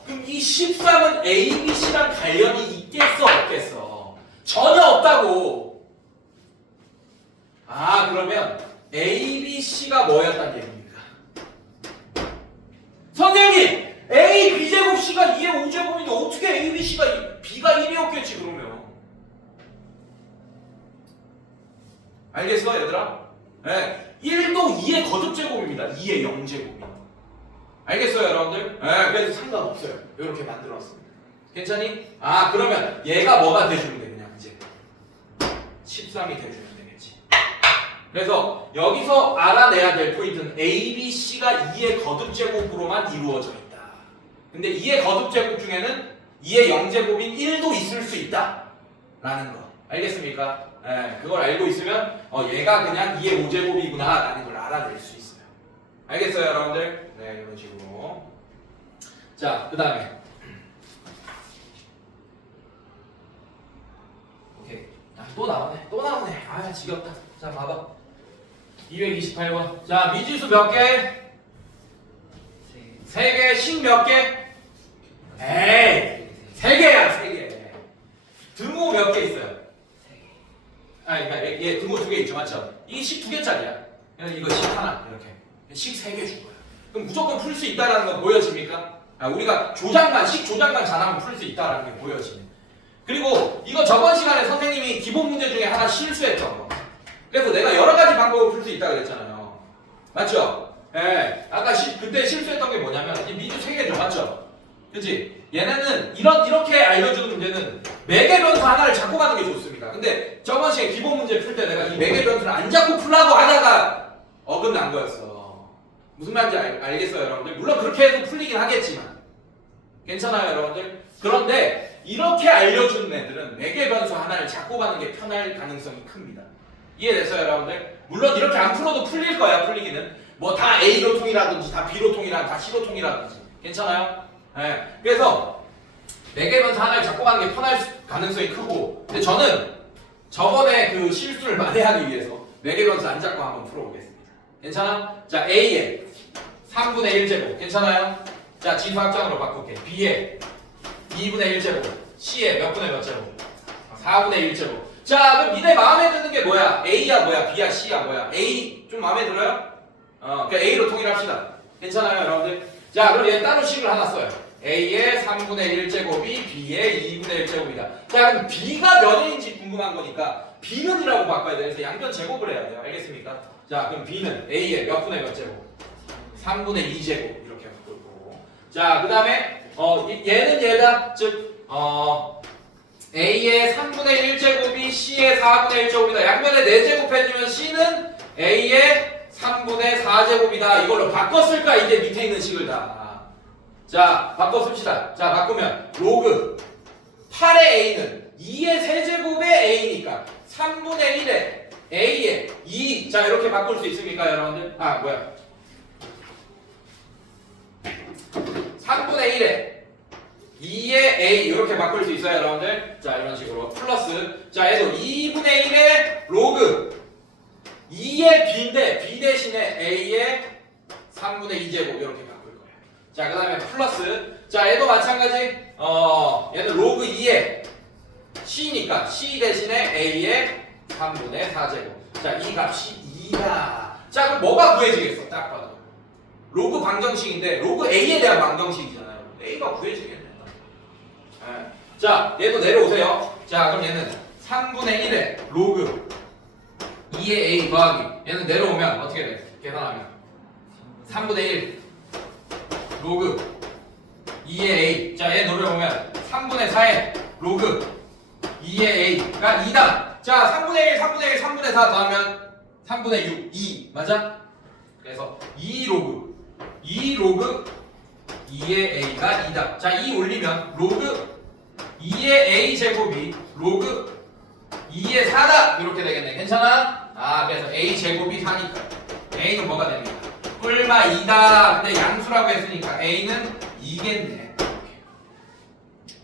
그럼 이 13은 A, B, C랑 관련이 있겠어 없겠어? 전혀 없다고. 그러면 A, B, C가 뭐였단 얘기입니까? 선생님! A, B제곱 C가 2의 5제곱인데 어떻게 A, B, C가 B가 1이었겠지 그러면. 알겠어 얘들아? 네. 1도 2의 거듭제곱입니다. 2의 0제곱이. 알겠어요 여러분들? 네, 그래서 상관없어요. 이렇게 만들었습니다. 괜찮니? 그러면 얘가 뭐가 돼주면 돼 그냥 이제 13이 돼주면 되겠지. 그래서 여기서 알아내야 될 포인트는 A, B, C가 2의 거듭제곱으로만 이루어져 있다. 근데 2의 거듭제곱 중에는 2의 0제곱인 1도 있을 수 있다 라는 거. 알겠습니까? 네, 그걸 알고 있으면 얘가 그냥 2의 5제곱이구나 라는 걸 알아낼 수 있어요. 알겠어요 여러분들? 네, 이런 식으로. 자, 그 다음에 오케이. 또 나오네. 지겹다. 자, 봐봐. 228번. 자, 미지수 몇 개? 3개. 식 몇 개? 에이, 3개야, 3개. 등호 몇 개 있어요? 그러니까 얘 등호 2개 있죠, 맞죠? 이게 식 2개짜리야. 이거 식 하나, 이렇게. 식 3개 줄 거야. 그럼 무조건 풀 수 있다는 거 보여집니까? 우리가 조장만, 식 조장만 잘하면 풀 수 있다는 게 보여지네. 그리고 이거 저번 시간에 선생님이 기본 문제 중에 하나 실수했던 거. 그래서 내가 여러 가지 방법을 풀 수 있다 그랬잖아요. 맞죠? 예. 아까 그때 실수했던 게 뭐냐면 이 미주 3개죠, 맞죠? 그치? 얘네는 이렇게 알려주는 문제는 매개 변수 하나를 잡고 가는 게 좋습니다. 근데 저번 시간에 기본 문제 풀 때 내가 이 매개 변수를 안 잡고 풀라고 하다가 어긋난 거였어. 무슨 말인지 알겠어요, 여러분들? 물론 그렇게 해도 풀리긴 하겠지만 괜찮아요, 여러분들? 그런데 이렇게 알려주는 애들은 매개 변수 하나를 잡고 가는 게 편할 가능성이 큽니다. 이해됐어요, 여러분들? 물론 이렇게 안 풀어도 풀릴 거야, 풀리기는. 뭐 다 A로 통이라든지 다 B로 통이라든지 다 C로 통이라든지 괜찮아요? 네. 그래서 매개 변수 하나를 잡고 가는 게 편할 가능성이 크고, 근데 저는 저번에 그 실수를 만회하기 위해서 매개 변수 안 잡고 한번 풀어보겠습니다. 괜찮아? 자, A에 3분의 1제곱 괜찮아요? 자, 지수 확장으로 바꿀게. B에 2분의 1제곱, C에 몇 분의 몇 제곱? 4분의 1제곱. 자, 그럼 니네 마음에 드는 게 뭐야? A야 뭐야? B야 C야 뭐야? A 좀 마음에 들어요? 그냥 A로 통일합시다. 괜찮아요, 여러분들? 자, 그럼 얘 따로 식을 하나 써요. A의 3분의 1제곱이 B의 2분의 1제곱이다. 자, 그럼 B가 몇 A인지 궁금한 거니까 B는 이라고 바꿔야 돼요. 그래서 양변 제곱을 해야 돼요. 알겠습니까? 자, 그럼 B는 A의 몇 분의 몇 제곱? 3분의 2제곱 이렇게 바꿀 거고. 자, 그 다음에 얘는 얘다. 즉 A의 3분의 1제곱이 C의 4분의 1제곱이다. 양변에 4제곱 해주면 C는 A의 3분의 4제곱이다. 이걸로 바꿨을까? 이제 밑에 있는 식을 다. 자, 바꿔 씁시다. 자, 바꾸면 로그 8의 A는 2의 세제곱의 A니까 3분의 1의 A의 2. 자, 이렇게 바꿀 수 있습니까, 여러분들? 3분의 1의 2의 A 이렇게 바꿀 수 있어요, 여러분들. 자, 이런 식으로 플러스. 자, 얘도 2분의 1의 로그 2의 B인데 B 대신에 A의 3분의 2제곱 이렇게 바꿀 거예요. 자, 그 다음에 플러스. 자, 얘도 마찬가지. 얘는 로그 2의 C니까 C 대신에 A의 3분의 4제곱. 자, 이 값이 2다. 자, 그럼 뭐가 구해지겠어? 딱 봐도. 로그 방정식인데 로그 A에 대한 방정식이잖아요. A가 구해지겠네. 네. 자, 얘도 내려오세요. 자, 그럼 얘는 3분의 1의 로그 2의 A 더하기 얘는 내려오면 어떻게 돼? 계산하면 3분의 1 로그 2의 A. 자, 얘 내려오면 3분의 4의 로그 2의 A가 2다. 자, 3분의 1, 3분의 1, 3분의 4 더하면 3분의 6, 2 맞아? 그래서 2 로그 2의 A가 2다. 자, 2 올리면 로그 2의 A 제곱이 로그 2의 4다. 이렇게 되겠네. 괜찮아? 그래서 A 제곱이 4니까 A는 뭐가 됩니까? 뿔마 2다. 근데 양수라고 했으니까 A는 2겠네. 이렇게.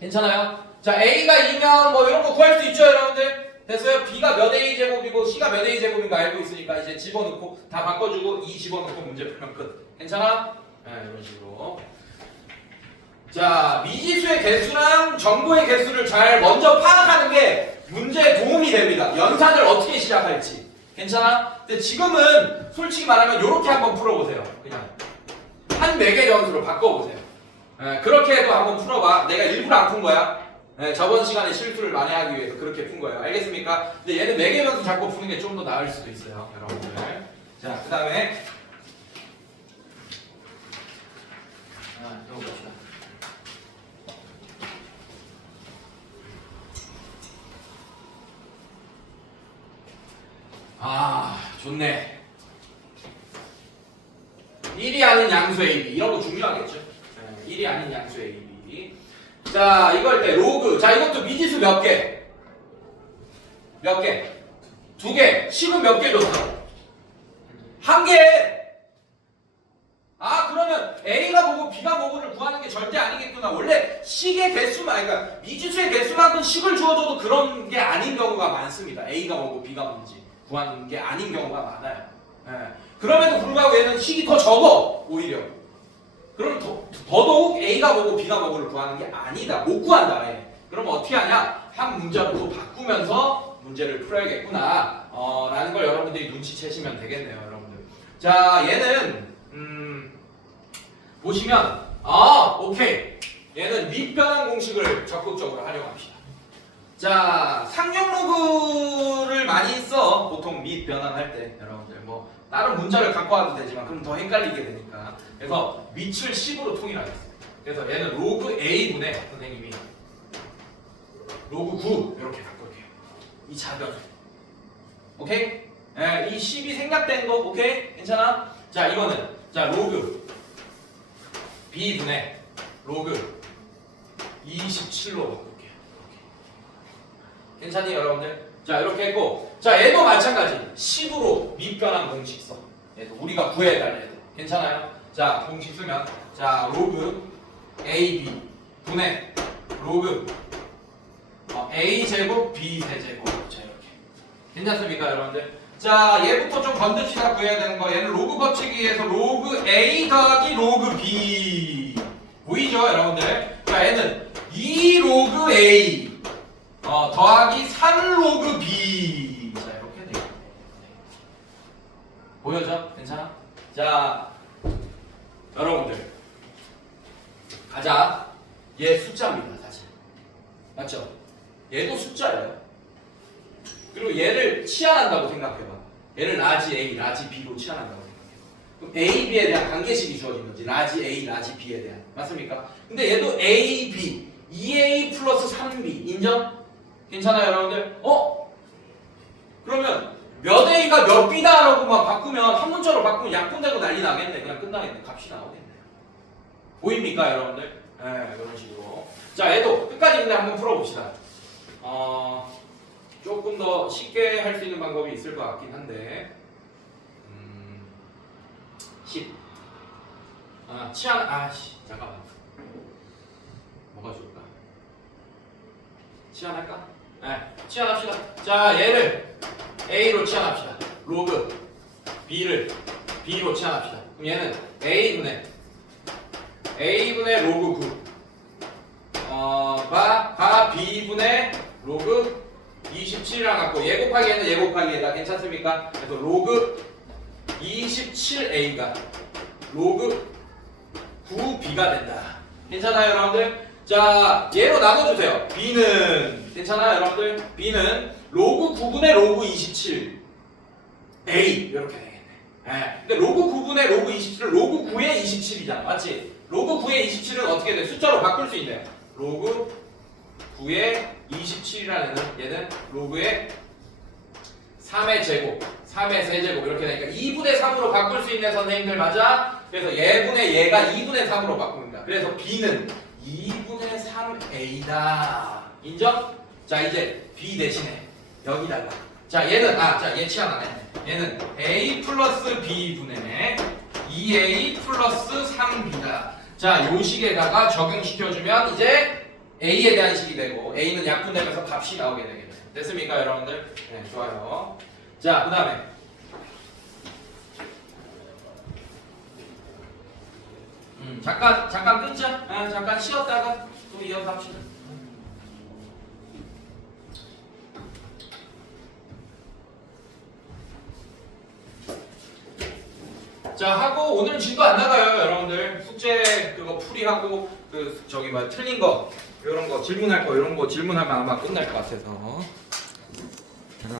괜찮아요? 자, A가 2면 뭐 이런 거 구할 수 있죠, 여러분들? 됐어요? B가 몇 A 제곱이고 C가 몇 A 제곱인가 알고 있으니까 이제 집어넣고 다 바꿔주고 2 집어넣고 문제 풀면 끝. 괜찮아? 네, 이런 식으로. 자, 미지수의 개수랑 정보의 개수를 잘 먼저 파악하는 게 문제에 도움이 됩니다. 연산을 어떻게 시작할지. 괜찮아? 근데 지금은 솔직히 말하면 이렇게 한번 풀어보세요. 그냥 한 매개 점수로 바꿔보세요. 그렇게 해도 한번 풀어봐. 내가 일부러 안 푼 거야. 저번 시간에 실수를 만회하기 위해서 그렇게 푼 거예요. 알겠습니까? 근데 얘는 매개 점수 잡고 푸는 게 좀 더 나을 수도 있어요, 여러분들. 자, 그 다음에 이거 봅시다. 좋네. 1이 아닌 양수 AB 이런 거 중요하겠죠. 1이 아닌 양수 AB. 자, 이걸 때 로그. 자, 이것도 미지수 몇 개? 몇 개? 2개. 식은 몇 개 줬어? 1개. 그러면 A가 뭐고 B가 뭐고를 구하는 게 절대 아니겠구나. 원래 식의 개수만, 그러니까 미지수의 개수만큼 식을 주어줘도 그런 게 아닌 경우가 많습니다. A가 뭐고 B가 뭔지 구하는 게 아닌 경우가 많아요. 그럼에도 불구하고 얘는 식이 더 적어 오히려. 그럼 더더욱 A가 뭐고 B가 뭐고를 구하는 게 아니다. 못 구한다. 그럼 어떻게 하냐? 한 문자로 또 바꾸면서 문제를 풀어야겠구나. 라는 걸 여러분들이 눈치채시면 되겠네요, 여러분들. 자, 얘는 보시면 오케이. 얘는 밑변환 공식을 적극적으로 활용합시다. 자, 상용 로그를 많이 써. 보통 밑변환할 때 여러분들 뭐 다른 문자를 갖고 와도 되지만 그럼 더 헷갈리게 되니까. 그래서 밑을 10으로 통일하겠어요. 그래서 얘는 로그 A분의 선생님이 로그 9 이렇게 바꿀게요. 이 자변을. 오케이? 이 10이 생략된 거 오케이? 괜찮아? 자, 이거는 자 로그 B분의 로그 27로 바꿀게요. 괜찮니 여러분들? 자, 이렇게 했고 자, 얘도 마찬가지 10으로 밑변환 공식 써. 얘도 우리가 구해야 될 얘도. 괜찮아요? 자, 공식 쓰면 자, 로그 AB 분의 로그 A 제곱 B 세제곱. 자, 이렇게. 괜찮습니까, 여러분들? 자, 얘부터 좀 건듭시다. 구해야 되는 거. 얘는 로그 법칙에서 로그 A 더하기 로그 B. 보이죠, 여러분들? 자, 얘는 2 로그 A 더하기 3 로그 B. 자, 이렇게 돼요. 보여져? 괜찮아? 자, 여러분들 가자. 얘 숫자입니다, 사실. 맞죠? 얘도 숫자예요. 그리고 얘를 치환한다고 생각해봐. 얘를 라지 A, 라지 B로 치환한다고 생각해봐. 그럼 A, B에 대한 관계식이 주어진 거지. 라지 A, 라지 B에 대한. 맞습니까? 근데 얘도 A, B, 2A 플러스 3B. 인정? 괜찮아요, 여러분들? 그러면 몇 A가 몇 B다 라고만 바꾸면 한 문자로 바꾸면 약분되고 난리 나겠네. 그냥 끝나겠네. 값이 나오겠네. 보입니까, 여러분들? 네, 이런 식으로. 자, 얘도 끝까지 근데 한번 풀어봅시다. 조금 더 쉽게 할 수 있는 방법이 있을 것 같긴 한데 10 잠깐만 뭐가 좋을까? 치환할까? 네, 치환합시다. 자, 얘를 A로 치환합시다. 로그 B를 B로 치환합시다. 그럼 얘는 A분의 로그 9 가 B분의 로그 27이랑 같고 얘 곱하기 얘는 얘 곱하기 얘다. 괜찮습니까? 그래서 로그 27A가 로그 9B가 된다. 괜찮아요, 여러분들? 자, 얘로 나눠주세요. B는 괜찮아요, 여러분들? B는 로그 9분의 로그 27 A 이렇게 되겠네. 근데 로그 9분의 로그 27은 로그 9의 27이잖아. 맞지? 로그 9의 27은 어떻게 돼? 숫자로 바꿀 수 있네요. 로그 9의 27이라는 얘는 로그의 3의 제곱, 3의 세제곱 이렇게 되니까 2분의 3으로 바꿀 수 있는 선생님들 맞아? 그래서 얘분의 얘가 2분의 3으로 바꿉니다. 그래서 B는 2분의 3A다. 인정? 자, 이제 B 대신에 여기다가 자, 얘는 얘 치환 안 했네. 얘는 A 플러스 B분의 2A 플러스 3B다. 자, 요 식에다가 적용시켜주면 이제 A에 대한 식이 되고 A는 약분되면서 값이 나오게 되겠네요. 됐습니까, 여러분들? 네, 좋아요. 자, 그 다음에 잠깐 끊자. 잠깐 쉬었다가 또 이어서 합시다. 자, 하고 오늘은 진도 안 나가요, 여러분들. 숙제 그거 풀이하고 그 저기 뭐 틀린 거 이런 거 질문할 거 이런 거 질문하면 아마 끝날 것 같아서.